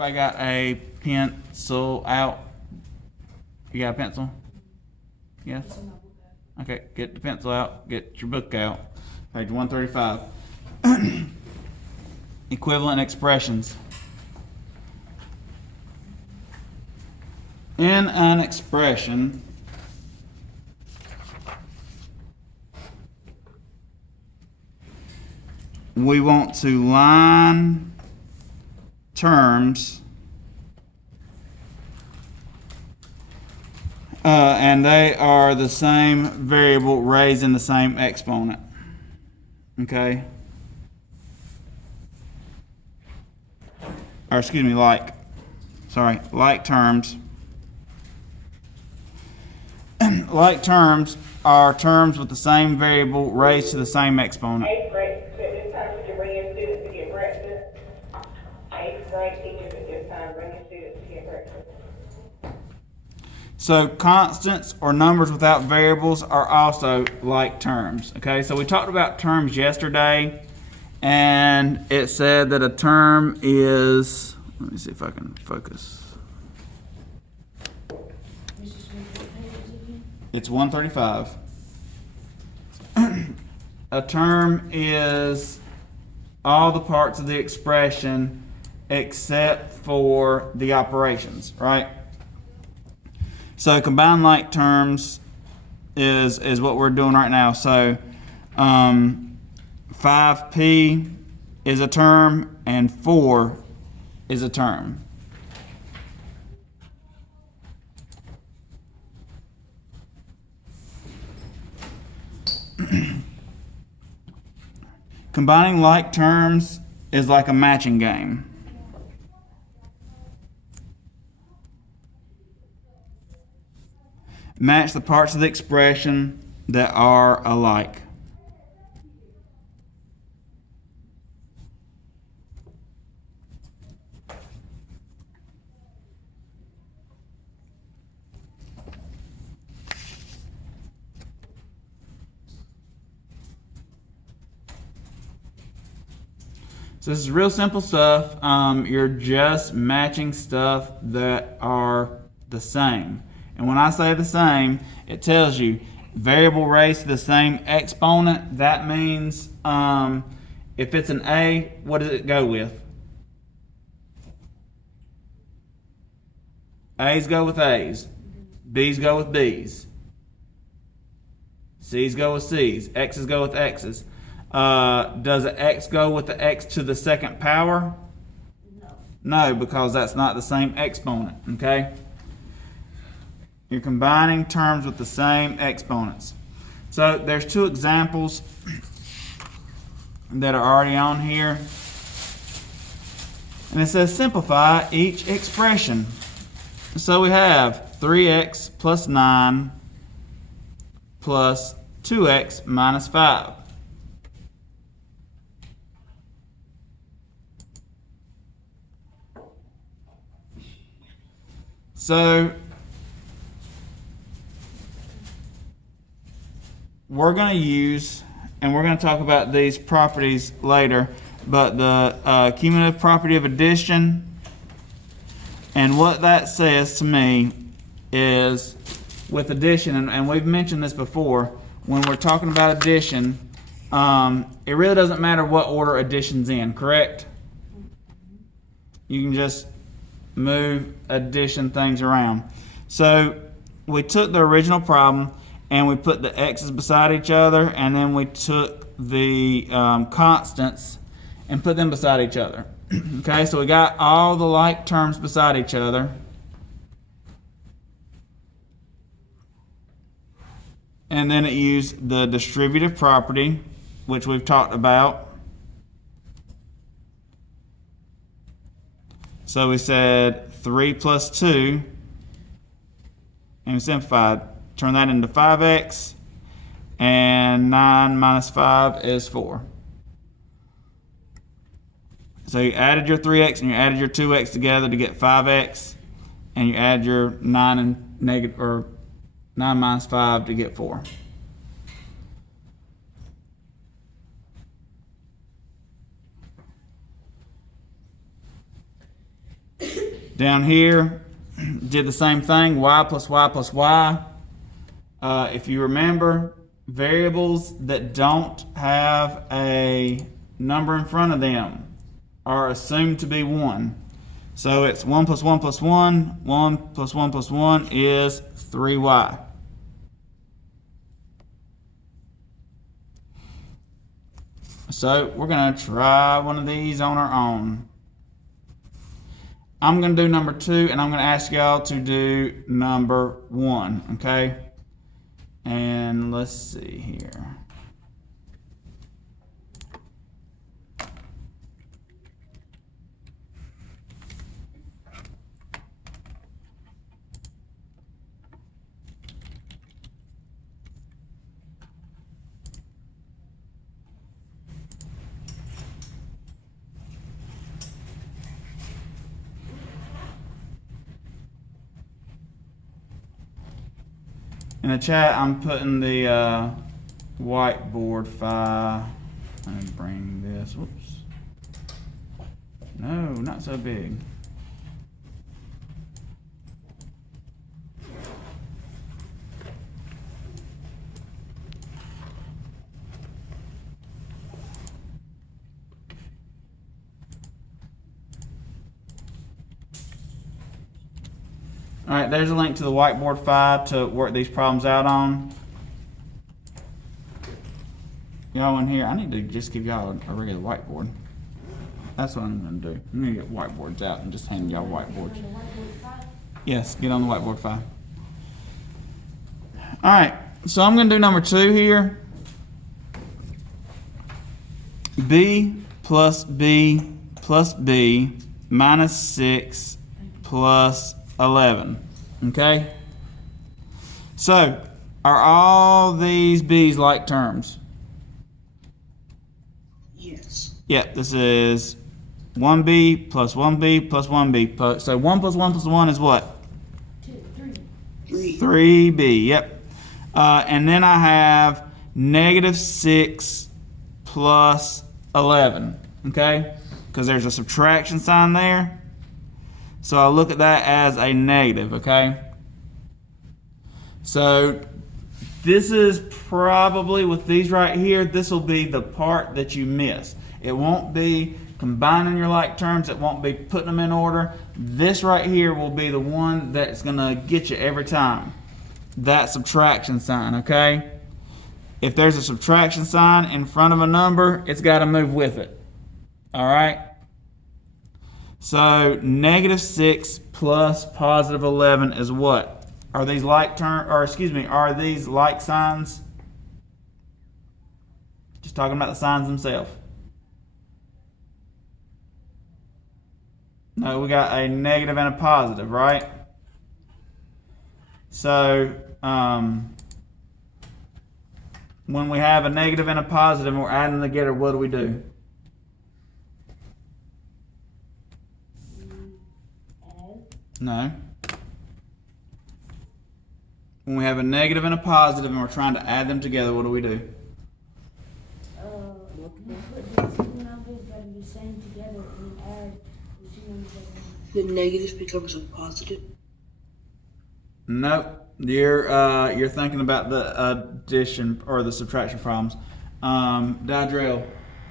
Everybody got a pencil out? You got a pencil? Yes? Okay, get the pencil out, get your book out. Page 135. Equivalent expressions. In an expression, we want to line terms and they are the same variable raised in the same exponent. Okay? Or excuse me, like terms. Like terms are terms with the same variable raised to the same exponent. Eighth grade, so at this time, would you bring in students to get breakfast? Eighth grade teachers at this time, bring in students to get breakfast. So constants or numbers without variables are also like terms. Okay, so we talked about terms yesterday, and it said that a term is, let me see if I can focus. It's 135. A term is all the parts of the expression except for the operations, right? So combined like terms is what we're doing right now. So 5p is a term and 4 is a term. Combining like terms is like a matching game. Match the parts of the expression that are alike. So this is real simple stuff. You're just matching stuff that are the same. And when I say the same, it tells you variable raised to the same exponent. That means if it's an A, what does it go with? A's go with A's. B's go with B's. C's go with C's. X's go with X's. Does an X go with the X to the second power? No, because that's not the same exponent, okay? You're combining terms with the same exponents. So there's two examples that are already on here. And it says simplify each expression. So we have 3x plus 9 plus 2x minus 5. So we're going to use, and we're going to talk about these properties later, but the cumulative property of addition, and what that says to me is with addition, and we've mentioned this before, when we're talking about addition, it really doesn't matter what order addition's in, correct? You can just move addition things around. So we took the original problem and we put the x's beside each other, and then we took the constants and put them beside each other. Okay, so we got all the like terms beside each other. And then it used the distributive property, which we've talked about. So we said 3 plus 2, and we simplified. Turn that into 5x, and 9 minus 5 is 4. So you added your 3x and you added your 2x together to get 5x, and you add your 9 and negative, or 9 minus 5 to get 4. Down here, did the same thing, y plus y plus y. If you remember, variables that don't have a number in front of them are assumed to be 1. So it's 1 plus 1 plus 1, 1 plus 1 plus 1 is 3y. So we're going to try one of these on our own. I'm going to do number 2, and I'm going to ask y'all to do number 1, okay? And let's see here. In the chat, I'm putting the whiteboard file. Let me bring this. Whoops. No, not so big. All right, there's a link to the whiteboard file to work these problems out on. Y'all in here, I need to just give y'all a regular whiteboard. That's what I'm gonna do. I'm gonna get whiteboards out and just hand y'all whiteboards. Yes, get on the whiteboard file. All right, so I'm gonna do number 2 here. B plus B plus B minus 6 plus 11, okay? So, are all these B's like terms? Yes. Yep, this is 1B plus 1B plus 1B. So 1 plus 1 plus 1 is what? 3. 3B, yep. And then I have negative 6 plus 11, okay? Because there's a subtraction sign there. So I'll look at that as a negative, okay? So this is probably, with these right here, this will be the part that you miss. It won't be combining your like terms. It won't be putting them in order. This right here will be the one that's going to get you every time. That subtraction sign, okay? If there's a subtraction sign in front of a number, it's got to move with it. All right? So negative 6 plus positive 11 is what? Are these like are these like signs? Just talking about the signs themselves. No, we got a negative and a positive, right? So when we have a negative and a positive and we're adding them together, what do we do? No. When we have a negative and a positive and we're trying to add them together, what do we do? The negative becomes a positive. Nope. You're thinking about the addition or the subtraction problems. Dodrell,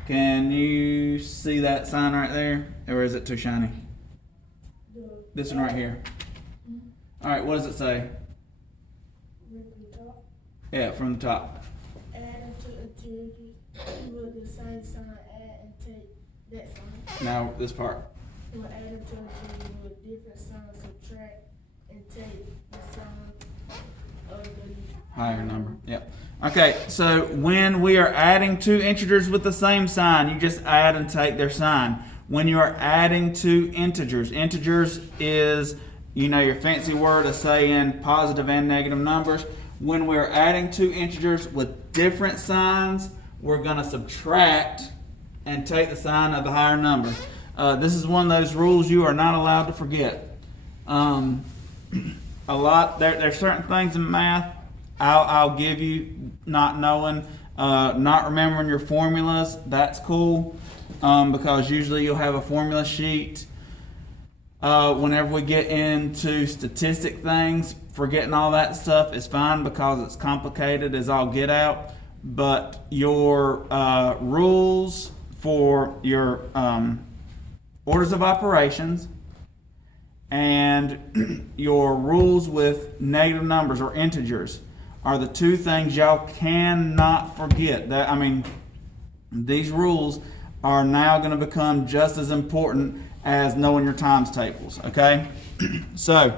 can you see that sign right there? Or is it too shiny? This one right here. All right, what does it say? Yeah, from the top. Add to infinity with the same sign, add and take that sign. Now this part. We'll add to infinity with a different sign, subtract and take the sign of the Higher number. Yep. Okay, so when we are adding two integers with the same sign, you just add and take their sign. When you are adding two integers, integers is, your fancy word of saying positive and negative numbers. When we're adding two integers with different signs, we're going to subtract and take the sign of the higher number. This is one of those rules you are not allowed to forget. There's certain things in math I'll give you not knowing, not remembering your formulas. That's cool, because usually you'll have a formula sheet whenever we get into statistic things, forgetting all that stuff is fine because it's complicated as all get out. But your rules for your orders of operations and your rules with negative numbers or integers are the two things y'all cannot forget. That, I mean, these rules are now going to become just as important as knowing your times tables, okay? So,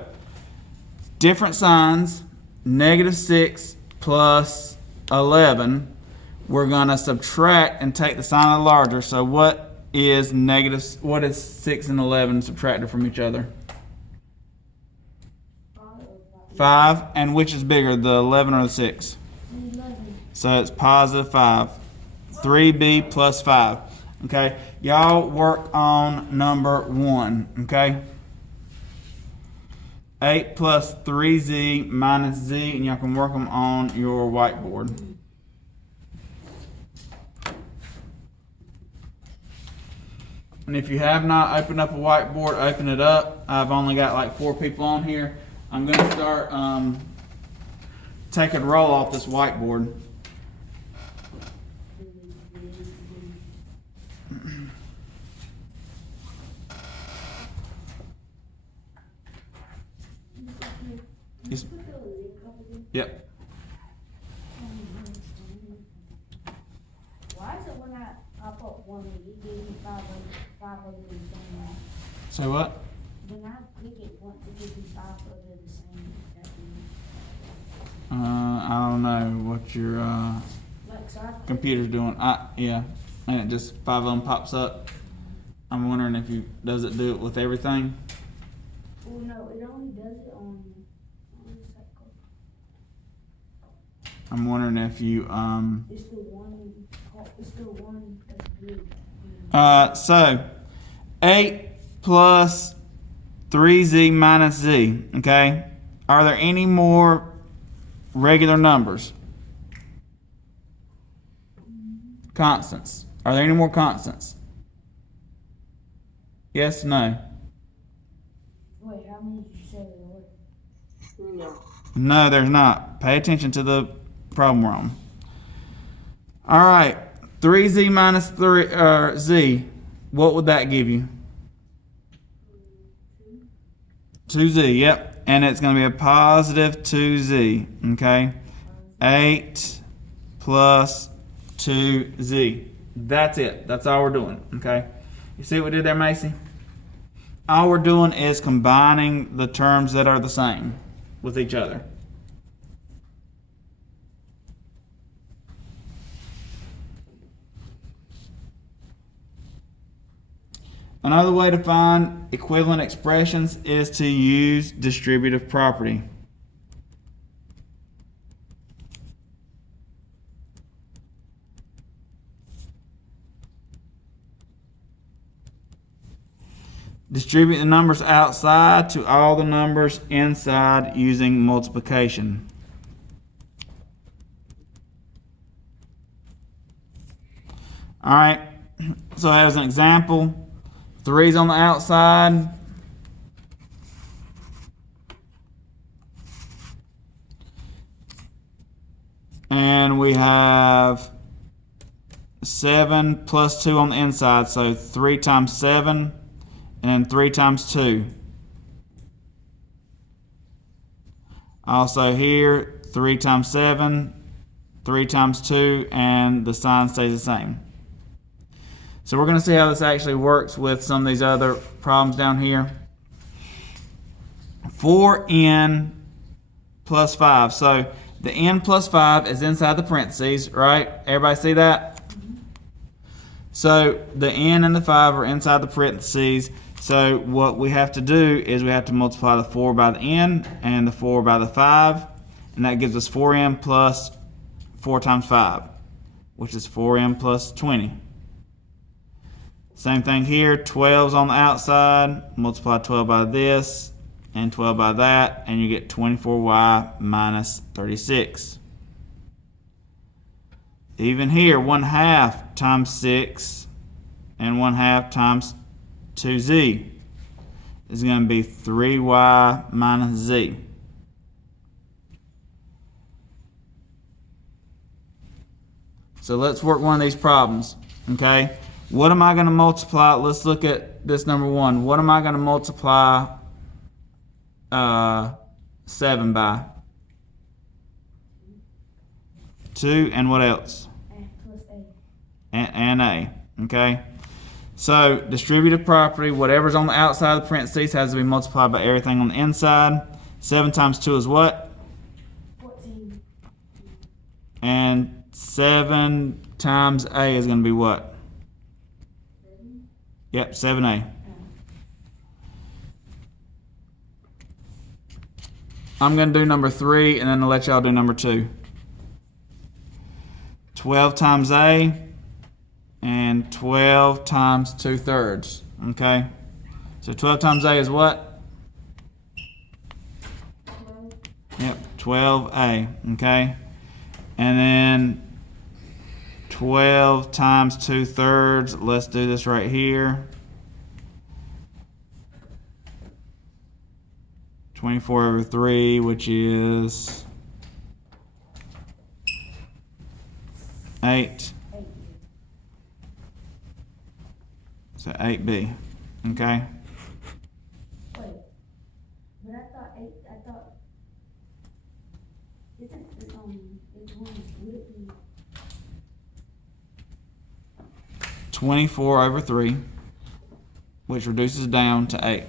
different signs, -6 plus 11, we're going to subtract and take the sign of the larger. So what is 6 and 11 subtracted from each other? 5, and which is bigger, the 11 or the 6? 11. So it's +5. 3b plus 5. Okay, y'all work on number 1. Okay, 8 plus 3z minus z, and y'all can work them on your whiteboard. And if you have not opened up a whiteboard, open it up. I've only got like 4 people on here. I'm going to start taking roll off this whiteboard. Yes. Yep. Why is it when I put one, it gives me 5 of the same? Say what? When I click it once, it gives me 5 of the same. I don't know what your Like, so I click computer's doing. Yeah, and it just 5 of them pops up. I'm wondering if does it do it with everything? well, no, it only does it on the cycle. I'm wondering if you It's the one that's good. So 8 plus 3z minus z. Okay, are there any more regular numbers? Constants. Are there any more constants? Yes, no. Wait, how many did you say there were? No. No, there's not. Pay attention to the problem we're on. All right, 3z minus z. What would that give you? 2z, yep. And it's going to be a positive 2z, okay? 8 plus 2z. That's it. That's all we're doing, okay? You see what we did there, Macy? All we're doing is combining the terms that are the same with each other. Another way to find equivalent expressions is to use distributive property. Distribute the numbers outside to all the numbers inside using multiplication. All right, so as an example, 3's on the outside. And we have 7 plus 2 on the inside, so 3 times 7. And 3 times 2. Also here, 3 times 7, 3 times 2, and the sign stays the same. So we're going to see how this actually works with some of these other problems down here. 4n plus 5. So the n plus 5 is inside the parentheses, right? Everybody see that? So the n and the 5 are inside the parentheses. So what we have to do is we have to multiply the 4 by the n and the 4 by the 5. And that gives us 4n plus 4 times 5, which is 4n plus 20. Same thing here, 12's on the outside, multiply 12 by this and 12 by that, and you get 24y minus 36. Even here, 1/2 times 6 and 1/2 times 2z. is going to be 3y minus z. So let's work one of these problems, okay? What am I going to multiply? Let's look at this number 1. What am I going to multiply 7 by? 2 and what else? Plus A. And a, okay? So distributive property, whatever's on the outside of the parentheses has to be multiplied by everything on the inside. 7 times 2 is what? 14. And 7 times a is going to be what? 7. Yep, 7a. I'm going to do number 3 and then I'll let y'all do number 2. 12 times a and 12 times 2/3. Okay? So 12 times a is what? Yep, 12a. Okay? And then 12 times 2/3. Let's do this right here. 24/3, which is 8. 8. So 8b. Okay? Wait. But I thought 8, isn't it, which one would it be? 24/3, which reduces down to 8.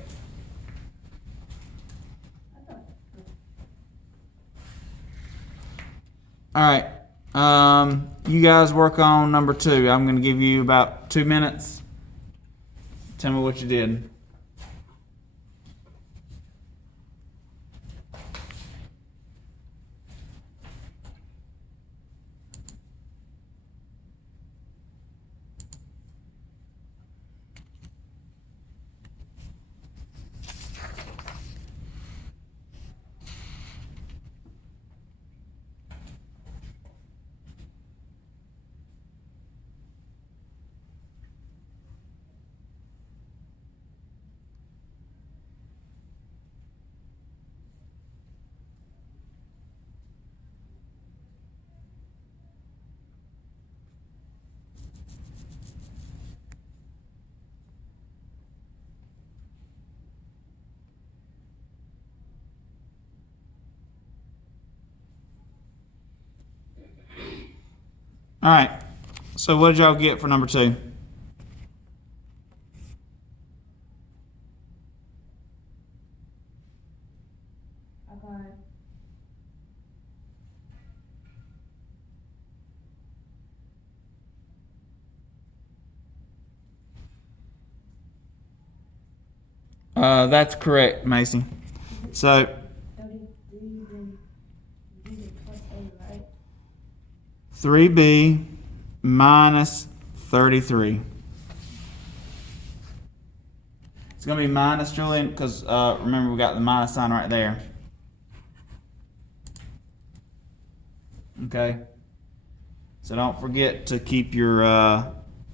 I thought, Alright. You guys work on number 2. I'm going to give you about 2 minutes. Tell me what you did. Alright. So what did y'all get for number 2? I got That's correct, Macy. So 33, then you did plus A, right? 3b minus 33. It's going to be minus, Julian, because remember we got the minus sign right there. Okay? So don't forget to keep your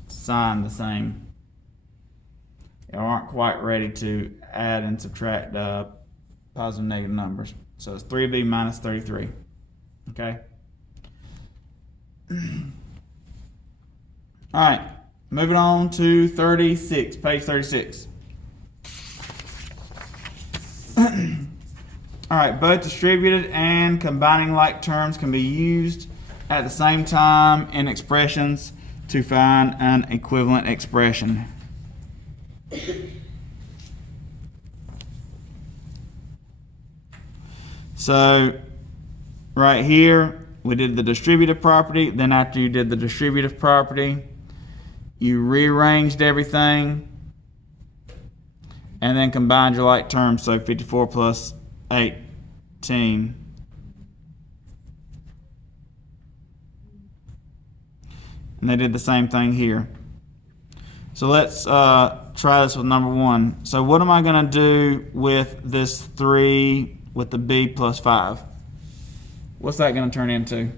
sign the same. You aren't quite ready to add and subtract positive and negative numbers. So it's 3b minus 33. Okay? Alright, moving on to 36, page 36. Alright, both distributed and combining like terms can be used at the same time in expressions to find an equivalent expression. So, right here, we did the distributive property. Then after you did the distributive property, you rearranged everything and then combined your like terms. So 54 plus 18. And they did the same thing here. So let's try this with number 1. So what am I going to do with this 3 with the b plus 5? What's that going to turn into? Could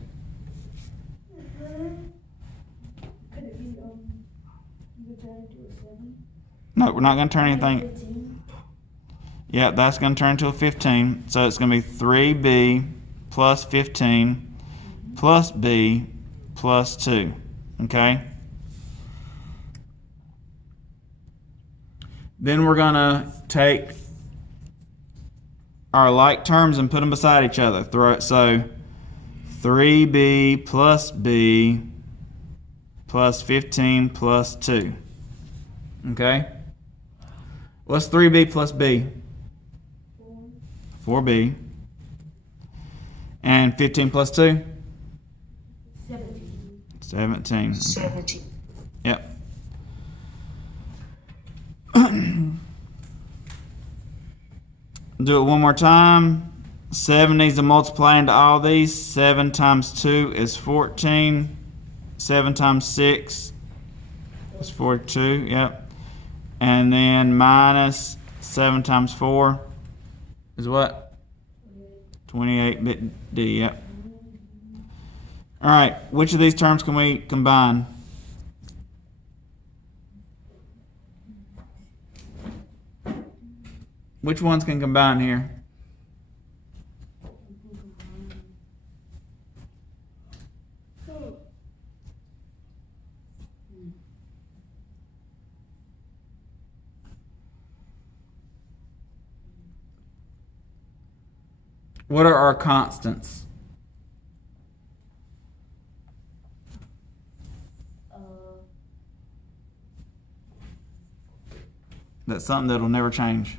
it be, you could turn it to a 7? No, we're not going to turn anything. 15? Yep, that's going to turn into a 15. So it's going to be 3b plus 15 plus b plus 2. Okay? Then we're going to take our like terms and put them beside each other. So 3b plus b plus 15 plus 2. Okay? What's 3b plus b? 4b. And 15 plus 2? 17. 17. Yep. Do it one more time. 7 needs to multiply into all these. 7 times 2 is 14. 7 times 6 is 42. Yep. And then minus 7 times 4 is what? 28 D. Yep. All right. Which of these terms can we combine? Which ones can combine here? What are our constants? That's something that'll never change.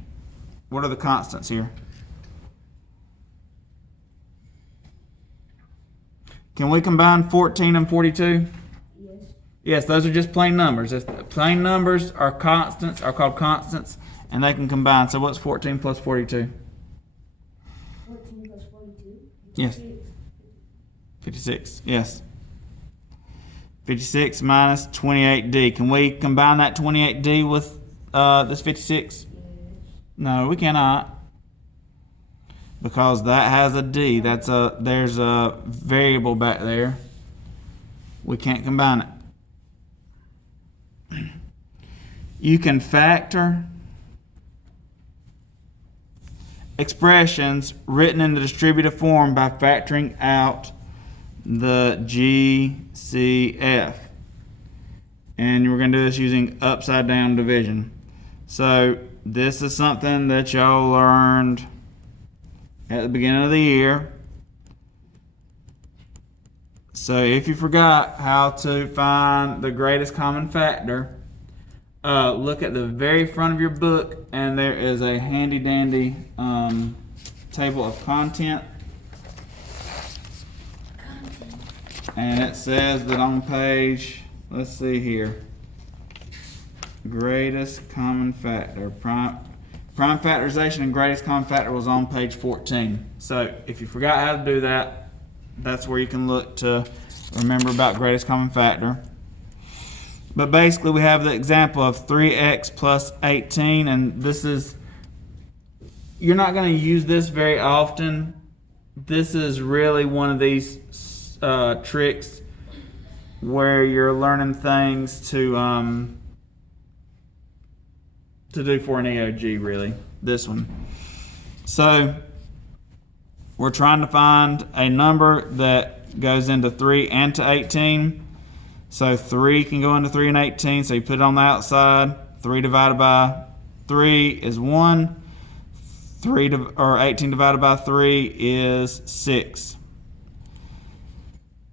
What are the constants here? Can we combine 14 and 42? Yes. Yes, those are just plain numbers. If plain numbers are constants, are called constants, and they can combine. So what's 14 plus 42? 14 plus 42. Yes. 56, yes. 56 minus 28D. Can we combine that 28D with this 56? No, we cannot. Because that has a D. There's a variable back there. We can't combine it. You can factor expressions written in the distributive form by factoring out the GCF. And we're going to do this using upside down division. So this is something that y'all learned at the beginning of the year. So if you forgot how to find the greatest common factor, look at the very front of your book, and there is a handy dandy table of content. And it says that on page, let's see here, greatest common factor, prime factorization and greatest common factor was on page 14. So if you forgot how to do that, that's where you can look to remember about greatest common factor. But basically we have the example of 3x plus 18, and this is, you're not going to use this very often. This is really one of these tricks where you're learning things to do for an EOG, really, this one. So we're trying to find a number that goes into 3 and to 18. So 3 can go into 3 and 18, so you put it on the outside. 3 divided by 3 is 1. 18 divided by 3 is 6.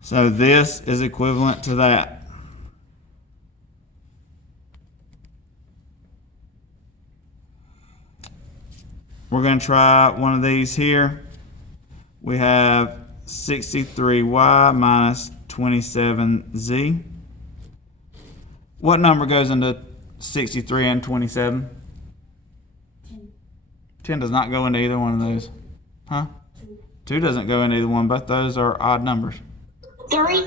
So this is equivalent to that. We're going to try one of these here. We have 63y minus 27z. What number goes into 63 and 27? 10 does not go into either one of those. Huh? 2 doesn't go into either one. Both those are odd numbers. 3.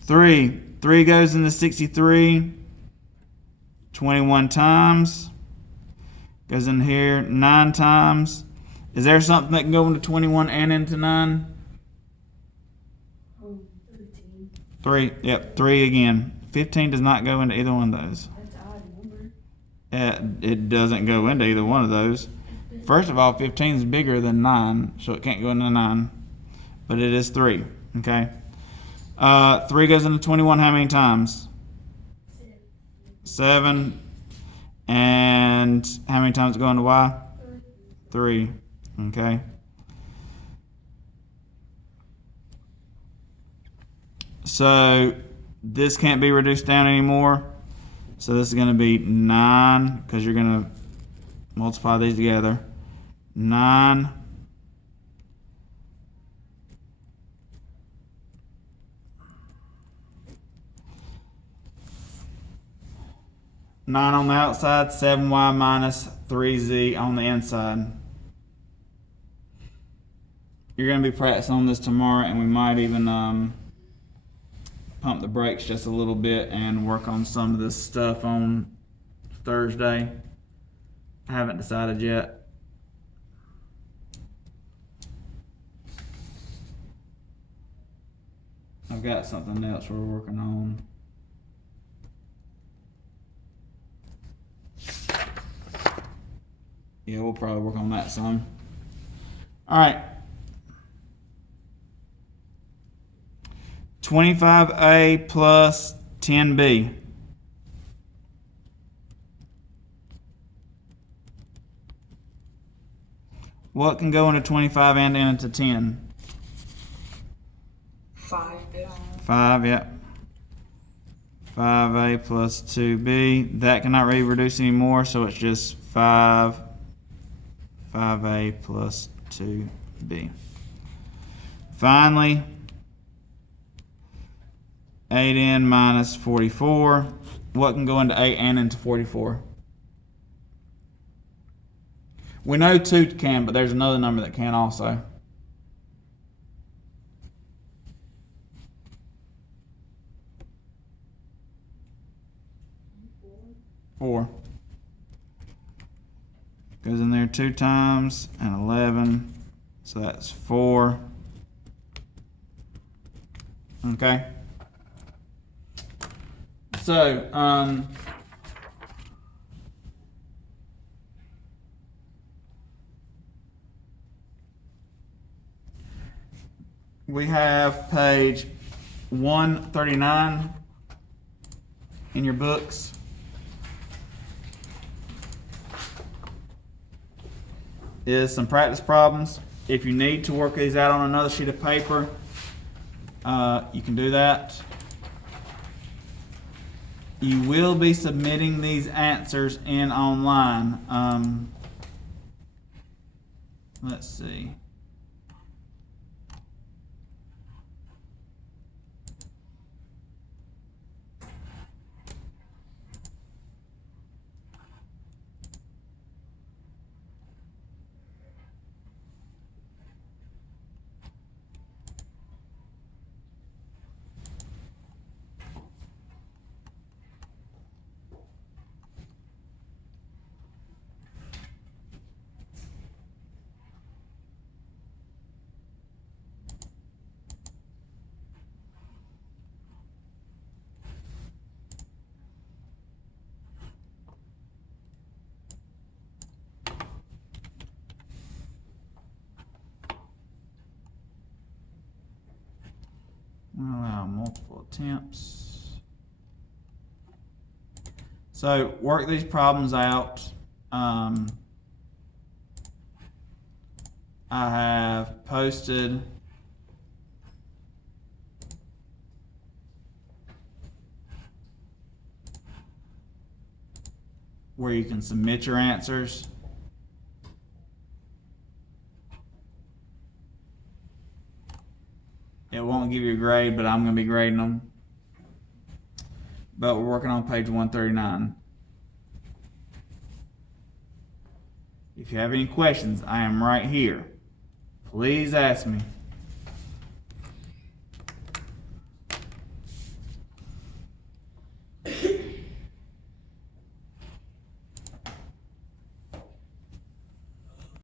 3 goes into 63 21 times. Goes in here 9 times. Is there something that can go into 21 and into 9? 15. 3. Yep, 3 again. 15 does not go into either one of those. That's an odd number. It doesn't go into either one of those. First of all, 15 is bigger than 9, so it can't go into 9. But it is 3, okay? 3 goes into 21 how many times? 7. And how many times it go into Y? 3, okay? So this can't be reduced down anymore. So this is going to be 9, because you're going to multiply these together. 9 on the outside, 7y minus 3z on the inside. You're going to be practicing on this tomorrow, and we might even pump the brakes just a little bit and work on some of this stuff on Thursday. I haven't decided yet. I've got something else we're working on. Yeah, we'll probably work on that some. All right. 25A plus 10B. What can go into 25 and into 10? 5. 5, yep. 5A plus 2B. That cannot really reduce anymore, so it's just 5A plus 2B. Finally, 8n minus 44. What can go into 8 and into 44? We know 2 can, but there's another number that can also. 4. Goes in there 2 times and 11. So that's 4. Okay. So, we have page 139 in your books. Is some practice problems. If you need to work these out on another sheet of paper, you can do that. You will be submitting these answers in online. Let's see. Allow multiple attempts. So work these problems out. I have posted where you can submit your answers. It won't give you a grade, but I'm going to be grading them. But we're working on page 139. If you have any questions, I am right here. Please ask me.